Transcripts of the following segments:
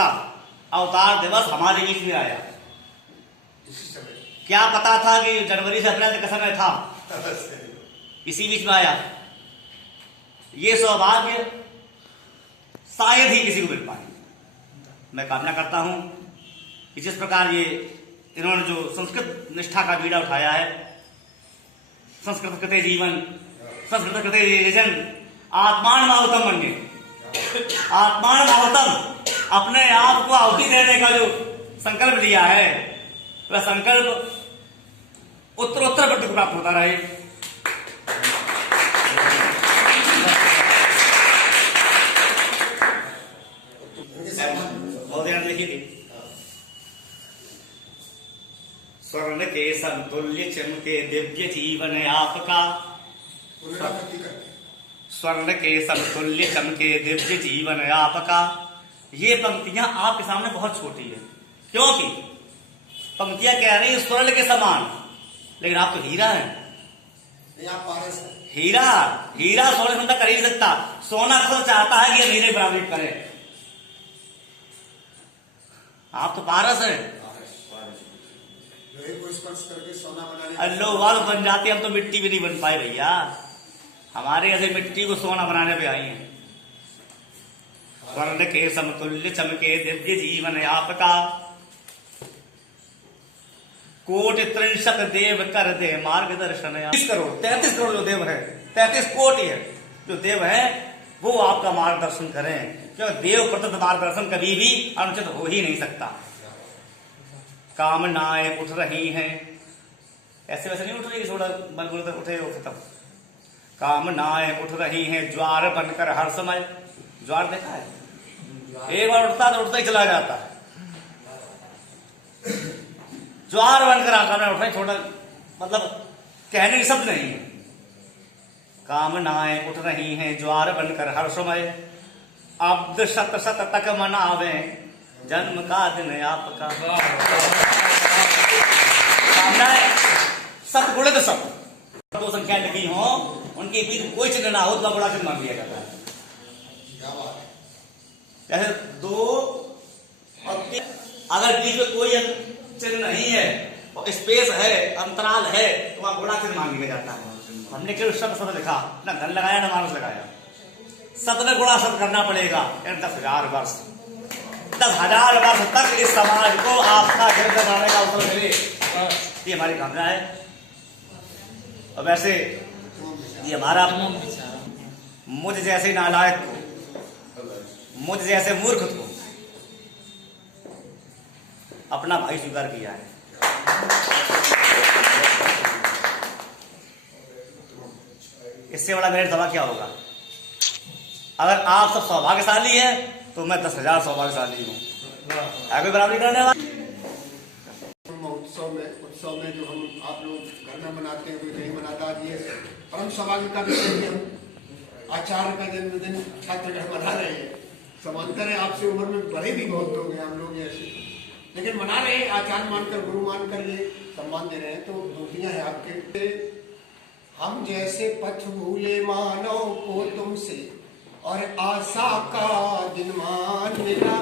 का अवतार दिवस हमारे बीच में आया। क्या पता था कि जनवरी से अप्रैल तक समय था, इसी बीच में आया। ये सौभाग्य शायद ही किसी को मिल पाए। मैं कामना करता हूं कि जिस प्रकार ये इन्होंने जो संस्कृत निष्ठा का बीड़ा उठाया है, संस्कृत कृते जीवन, संस्कृत कृते यजन, आत्मान माहुतम मन्ये, आत्मान माहुतम, अपने आप को आहुति देने का जो संकल्प लिया है, वह संकल्प उत्तरोत्तर प्रति प्राप्त होता रहे। बहुत ध्यान देखिए। स्वर्ण के समतुल्य चमके दिव्य जीवन आपका, स्वर्ण के समतुल्य चमके दिव्य जीवन आपका। ये पंक्तियां आपके सामने बहुत छोटी है, क्योंकि पंक्तियां कह रही है स्वर्ण के समान, लेकिन आप तो हीरा है। हीरा हीरा सोने से कर ही नहीं सकता। सोना खुद चाहता है कि हीरे बराबरी करे। आप तो पारस है, लोहा बन जाते, हम तो मिट्टी भी नहीं बन पाए भैया। हमारे ऐसे मिट्टी को सोना बनाने पे आई है। स्वर्ण के समतुल्य चमके दिव्य जीवन आपका, कोटि 63 देव कर दे मार्गदर्शन। 33 करोड़ जो देव है, 33 कोटि है जो देव है, वो आपका मार्गदर्शन करें। क्योंकि देव प्रदत्त मार्गदर्शन कभी भी अनुचित हो ही नहीं सकता। कामनाएं उठ रही हैं, ऐसे वैसे नहीं उठ रही, थोड़ा बल बोलते उठे हो खत्म। कामनाएं उठ रही हैं ज्वार बनकर हर समय। ज्वार देखा है, एक बार उठता तो उठता ही चला जाता है। ज्वार बनकर आकर उठ रही, थोड़ा मतलब कहने की शब्द नहीं है। कामनाएं उठ रही हैं ज्वार बनकर हर समय, अब्द शत शत तक मनावे जन्म का दिन आपका। कामनाएं सत गुणित सब, दो संख्या लिखी हो, उनके बीच कोई चिन्ह ना हो तो बड़ा चिन्ह मान लिया जाता है। जैसे 2 और 3, अगर बीच में कोई चिन्ह नहीं है और स्पेस है, अंतराल है, तो वहां बड़ा चिन्ह मान लिया जाता है। हमने केवल शब्द शब्द लिखा, ना धन लगाया ना मानस लगाया। सत में गुणा शब्द करना पड़ेगा। 10,000 वर्ष, 10,000 वर्ष तक इस समाज को आपका गिरद बनाने का अवसर मिले, ये हमारी कामना है। और वैसे ये हमारा मुझ जैसे नालायक को, मुझ जैसे मूर्ख को अपना भाई स्वीकार किया है। इससे बड़ा मेरे दवा क्या होगा? अगर आप सब सौभाग्यशाली हैं तो मैं 10,000 सौभाग्यशाली हूँ। कोई बराबरी करने वाला उत्सव में जो हम आप लोग घर में मनाते हैं, कोई कहीं मनाता है, ये परम सौभाग्य का विषय है। हम आचार्य का जन्मदिन छात्रगण मना रहे हैं। समांतर है, आपसे उम्र में बड़े भी बहुत लोग हैं हम लोग ऐसे, लेकिन मना रहे हैं आचार्य मानकर, गुरु मानकर ये सम्मान दे रहे हैं। तो धोतियां हैं आपके। हम जैसे पथ भूले मानव को तुमसे, और आशा का दिन मान मिला।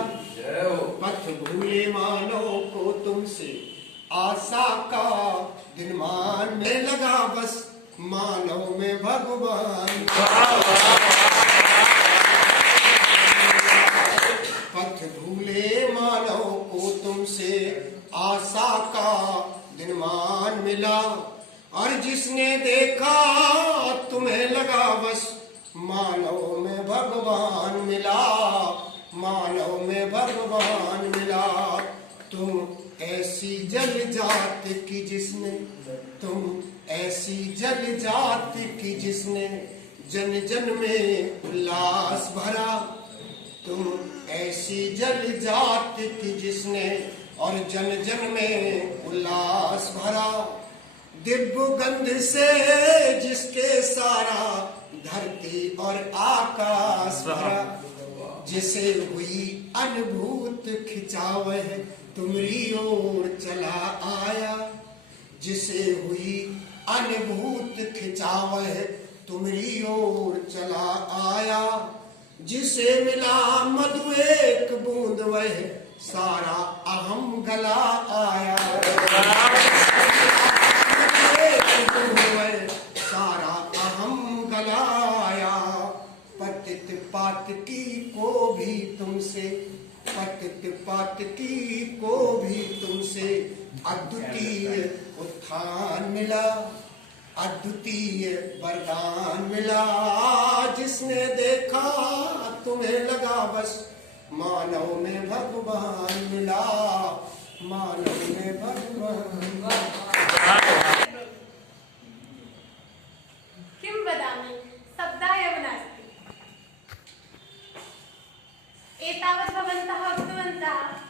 पथ भूले मानव को तुमसे, आशा का दिन मान में लगा, बस मानव में भगवान। पथ भूले मानव को तुमसे, आशा का दिन मान मिला। और जिसने देखा तुम्हें लगा, बस मानव में भगवान मिला, मानव में भगवान मिला। तुम ऐसी जल जात की जिसने, तुम ऐसी जल जात की जिसने जन जन में उल्लास भरा। तुम ऐसी जल जात की जिसने और जन जन में उल्लास भरा। दिव्य गंध से जिसके सारा धरती और आकाश भरा। जिसे हुई अनुभूत खिंचावे तुमरी ओर चला आया। जिसे हुई अनुभूत खिंचावे तुमरी ओर चला आया। जिसे मिला मधु एक बूंद वह सारा अहम गला आया। एक बूंद वह सारा अहम गला आया। पतित पातकी को भी तुमसे, पतित पातकी को भी तुमसे अद्वितीय उत्थान मिला, अद्वितीय वरदान मिला। जिसने देखा तुम्हें लगा बस मानव में भगवान मिला, मानव में भगवान। किं वदामि शब्दाय नास्ति। एतावत् भवन्तः उक्तवन्तः